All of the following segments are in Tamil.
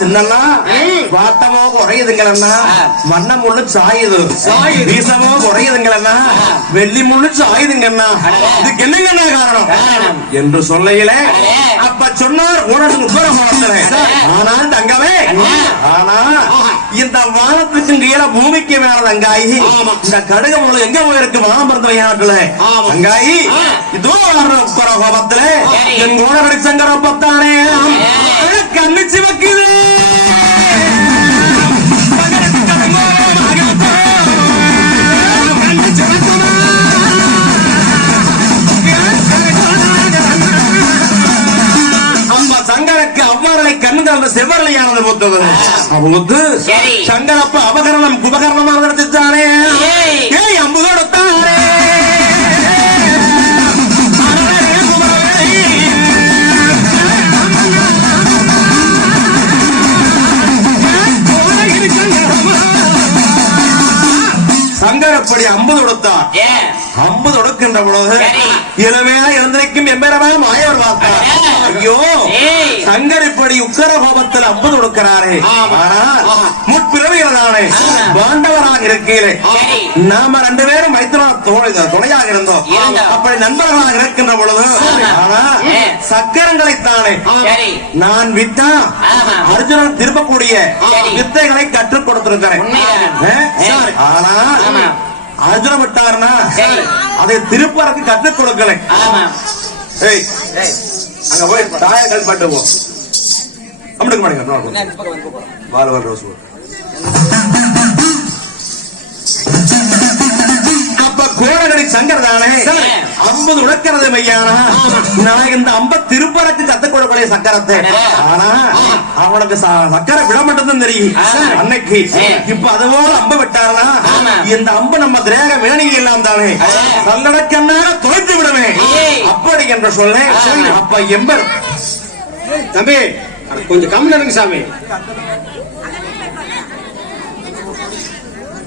சின்னண்ணா வாட்டமோ குறையுதுங்களண்ணா மண்ண முள்ளு சாயுது வீசமோ குறையுதுங்களண்ணா வெள்ளி முள்ளு சாயுதுங்கண்ணா இதுக்கு என்னங்கண்ணா காரணம் என்று சொல்லையில அப்ப சொன்னார் உனக்கு உத்தரவாதத்திலே ஆனால் தங்கவே ஆனா இந்த வானத்துக்கு கீழே பூமிக்கு மேல தங்காயி இந்த கடுகு முழு எங்க போயிருக்கு வானம் பிறந்த நாட்டுல தங்காயி இதோ கோபத்துல என் கோணகடி சங்கர பத்தானே கண்ணு சிவக்குது சங்கருக்கு அவ்வாறலை கண்ணு அந்த செவ்வரலையானது முத்தது முத்து சங்கரப்ப அபகரணம் குபகரணமாக நடத்திட்டானே அம்புதோட தானே சங்கரப்படி 50 கொடுத்தார் 50 கொடுக்கின்ற பொழுது இளமையா இருந்திருக்கும் எம்பெருமான மாயவர் பார்த்தார் ஐயோ சங்கர் இப்படி உக்கர கோபத்தில் 50 கொடுக்கிறாரே ஆனால் முற்பிறவிகளானே பாண்டவராக இருக்கிறேன் நாம 2 பேரும் மைத்திர துணையாக இருந்தோம் அப்படி நண்பர்களாக இருக்கின்ற பொழுது ஆனா சக்கரங்களைத்தானே நான் விட்டா அர்ஜுனன் திருப்பக்கூடிய வித்தைகளை கற்றுக் கொடுத்திருக்கிறேன் ஆனா அர்ஜுன விட்டாருன்னா அதை திருப்பறக்கு கற்றுக் கொடுக்கல அங்க போய் தாய கல்பட்டுவோம் அம்முக்கு மாட்டேங்க வாழ்வாள் ரோஸ் கோடகடி சங்கர் தானே 50 உழைக்கிறது மையானா நான் இந்த 50 திருப்பறக்கு கத்துக் கொடுக்கலைய சக்கரத்தை ஆனா அவனுக்கு சக்கரை விட மட்டும்தான் தெரியும் அன்னைக்கு இப்ப அதுபோல அம்ப விட்டாருனா இந்த அம்பு நம்ம திரேக வேணிகள் எல்லாம் தானே சல்லடக்கண்ணாக துவைத்து விடுமே அப்படி என்று சொல்ல அப்ப எம்பர் தம்பி கொஞ்சம் கம்மி இருங்க சாமி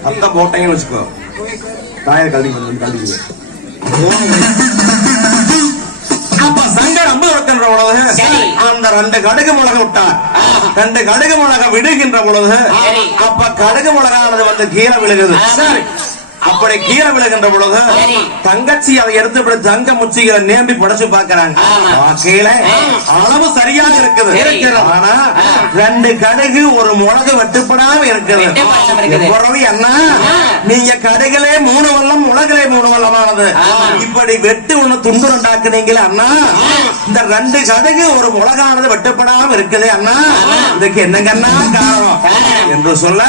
அந்த போட்டீங்கன்னு வச்சுக்கோ தாயர் கல்வி கல்வி அப்ப சங்கர் 50 கொடுக்கின்ற பொழுது அந்த 2 கடுகு மிளகு விட்டார் 2 கடுகு மிளக விடுகின்ற பொழுது அப்ப கடுகு மிளகானது வந்து கீழே விழுகுது அப்படி கீழே விழுகின்ற பொழுது தங்கச்சி அதை எடுத்து தங்க முச்சிகளை நேம்பி படைச்சு பாக்குறாங்க கீழே அளவு சரியாக இருக்குது ஆனா 2 கடுகு ஒரு மிளகு வெட்டுப்படாம இருக்குது அண்ணா நீங்க கடுகளே 3 வல்லம் உலகளே 3 வல்லமானது இப்படி வெட்டு ஒண்ணு துண்டு உண்டாக்குனீங்களே அண்ணா இந்த 2 கடுகு ஒரு மிளகானது வெட்டுப்படாம இருக்குது அண்ணா இதுக்கு என்னங்கன்னா காரணம் என்று சொல்ல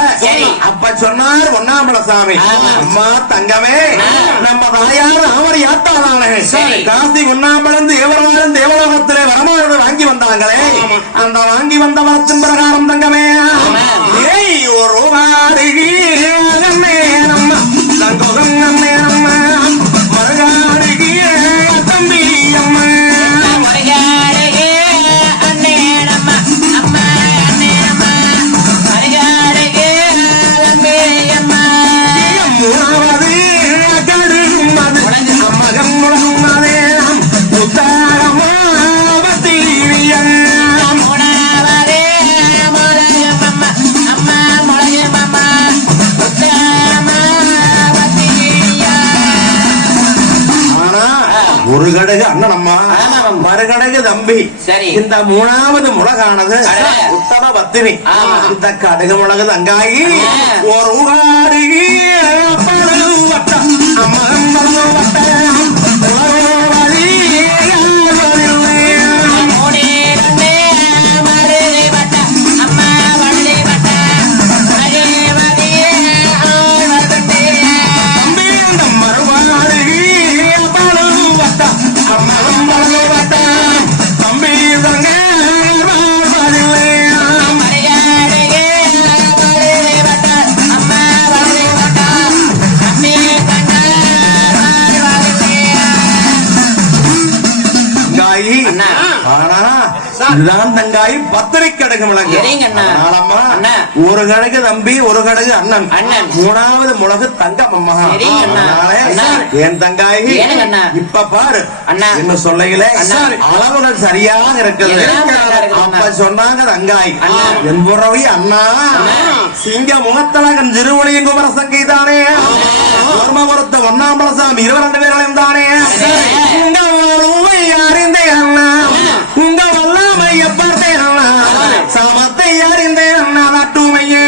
அப்ப சொன்னார் ஒன்னாம்பலசாமி அம்மா தங்கமே நம்ம தாயார் அவரை யாத்தாதானே காசி உண்ணாமலந்து தேவராஜன் தேவலோகத்திலே வரமானது வாங்கி வந்தாங்களே அந்த வாங்கி வந்த வரத்தின் பிரகாரம் தங்கமே ஏய் ஒரு நம்ம தங்கோகம் நம்ம மருகாரிகி தம்பி அம்மா ஒரு கடுகு அண்ணன் அம்மா மறுகடுகு தம்பி இந்த 3வது முளகானது உத்தம பத்தினி இந்த கடுகு முளகு தங்காயி ஒரு உகாரிகி தங்காய் 10 கடுகு மிளகு. ஒரு கடுகு தம்பி, ஒரு கடுகு அண்ணன், மூணாவது மிளகு தங்கம் அம்மா. என் தங்காய் இப்ப பாரு என்ன சொல்லையில அளவுகள் சரியாக இருக்குது. அப்ப சொன்னாங்க தங்காய் என் புறவி அண்ணா சிங்க முகத்தழகன் திருவழியும் குமர சங்கீதானே ஒருத்த ஒன்னாம்பலசாமி 22 பேர்களையும் தானே அறிந்தே அண்ணா உங்க வல்லாமைய பார்த்தேன் அண்ணா சமத்தை அறிந்தேன் அண்ணா நட்டுமையே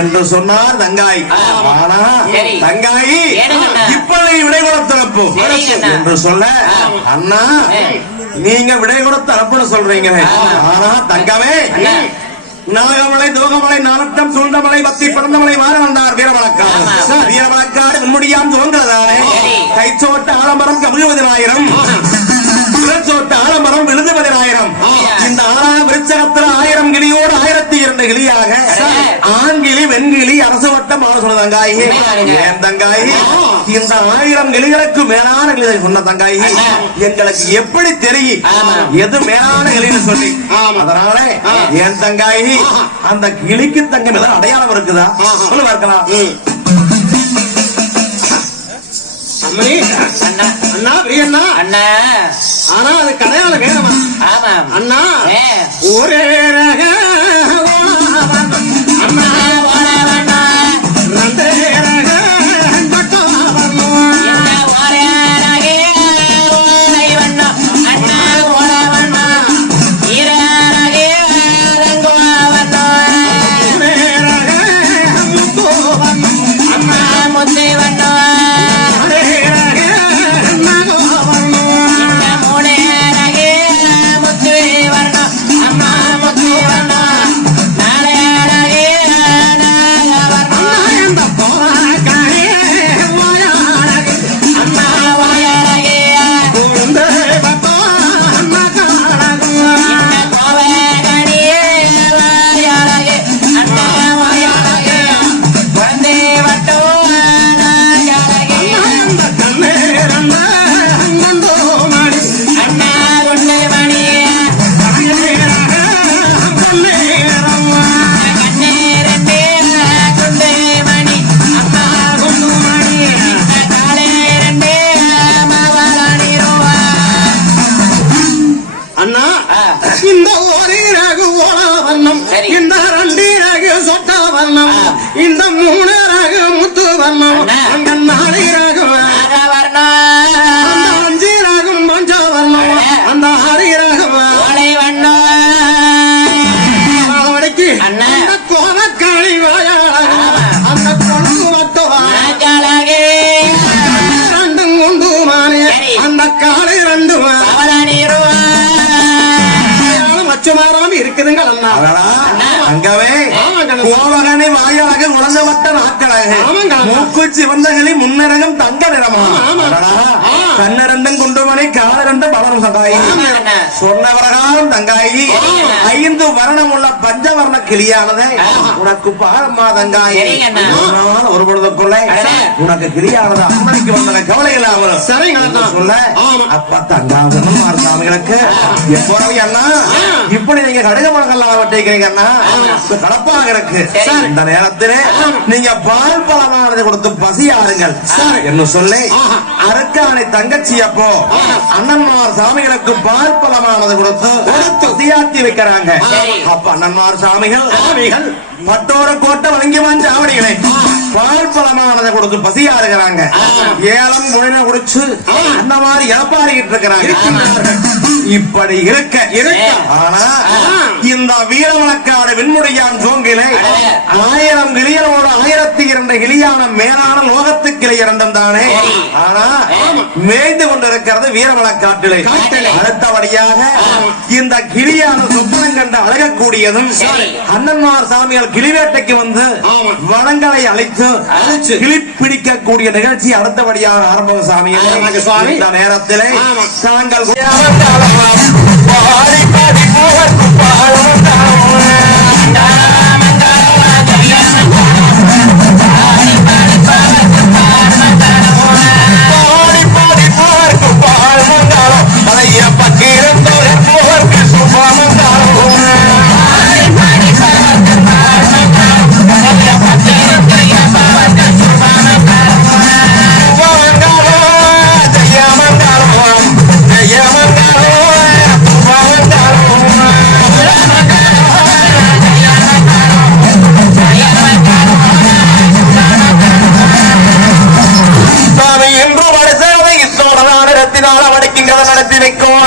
என்று சொன்னார் தங்காய். ஆனா தங்காய் இப்படி விடை கொடுத்து அனுப்பு என்று சொல்ல அண்ணா நீங்க விடை கொடுத்து அனுப்புன்னு சொல்றீங்க. ஆனா தங்கமே நாகமலை தோகமலை நானட்டம் சூழ்ந்தமலை பத்தி பிறந்தமலை மாற வந்தார் வீரவழக்காடு. வீரவழக்காடு முன்முடியாம் தோன்றதானே கைச்சோட்ட ஆலமரம் கவிழுவதினாயிரம் சோட்ட ஆலமரம் விழுதுவதினாயிரம். இந்த 6ஆம் விருச்சகத்தில் 1000 கிளியோடு 1002 கிளியாக ஆண்கிளி வெண்கிளி அரசு வட்டம் ஆன சொன்ன தங்காய். ஏன் தங்காய் இந்த 1000 கிளிகளுக்கு மேலான கிளி சொன்ன தங்காய் எங்களுக்கு எப்படி தெரியும் எது மேலான கிளின்னு சொல்லி. அதனால ஏன் தங்காய் அந்த கிளிக்கு தங்கம் ஏதாவது அடையாளம் இருக்குதா சொல்லு பார்க்கலாம். ஆனா அது கடையாள வேணுமா அண்ணா ஒரே ரக அண்ணா இந்த ஒரு ரகு ஓலா வண்ணம், இந்த 2 ரகு சொட்டா வண்ணம், இந்த 3 ரகு முத்து வண்ணம், அந்த 4 ரகு அந்த 5 ரகம் பஞ்ச வண்ணம், அந்த 6 ரகம் வண்ணம். அந்த கோலக்காளி வாயாளக அந்த கொழுந்து மத்தவாக 2 குண்டு மானே அந்த காலை 2 மச்சமாராம இருக்குதுங்க அங்கவே கோவகனை வாயாளக குழந்தை வட்ட நாட்களாக மூக்குச்சி வந்தகளி முன்னரகம் தங்க நிறமா கண்ணரண்டம் குண்டுமணி காலரண்டம் பலரும் சதாயி சொன்ன பிரகாரம் தங்காயி 5 வர்ணம் உள்ள பஞ்சவர்ண கிளியானதை உனக்கு பாரம்மா தங்காயி ஒரு பொழுதுக்குள்ள உனக்கு கிளியானது அம்மனுக்கு வந்த கவலை இல்லாமல் சொல்ல அப்ப தங்காவதும் சாமிகளுக்கு எப்போறவை அண்ணா இப்படி நீங்க கடுக மரங்கள்லாம் வெட்டிக்கிறீங்க அண்ணா கடப்பாக இருக்கு. இந்த நேரத்திலே நீங்க பால் பழமானதை கொடுத்து பசியாருங்கள் என்று சொல்லி அரக்கானை தங்கச்சி அப்போ அண்ணன்மார் சாமிகளுக்கு பால் பழமானது கொடுத்து பசியாத்தி வைக்கிறாங்க. அப்ப அண்ணன்மார் சாமிகள் பட்டோர கோட்டை வழங்கிவான் சாவடிகளை பால் பழமானதை கொடுத்து பசியாருகிறாங்க. ஏலம் முழின குடிச்சு அந்த மாதிரி இழப்பாடிக்கிட்டு இருக்கிறாங்க. இப்படி இருக்க ஆனா இந்த வீரவழக்காடு வெண்முடியான் சோங்கிலை 1000 கிளிகளோடு 1002 கிளியான மேலான லோகத்து கிளை 2 தானே. ஆனா மேய்ந்து கொண்டிருக்கிறது வீரவழக்காட்டிலே. அடுத்தபடியாக இந்த கிளியான சொப்பனம் கண்டு அழகக்கூடியதும் அண்ணன்மார் சாமிகள் கிளிவேட்டைக்கு வந்து வனங்களை அழைத்து கிளி பிடிக்கக்கூடிய நிகழ்ச்சி அடுத்தபடியாக ஆரம்பம் சாமிகளே. இந்த நேரத்திலே தாங்கள் பாடி பாடி பக்கிரம் நாள் அவனுக்கு இங்க நடத்தி வைக்கும்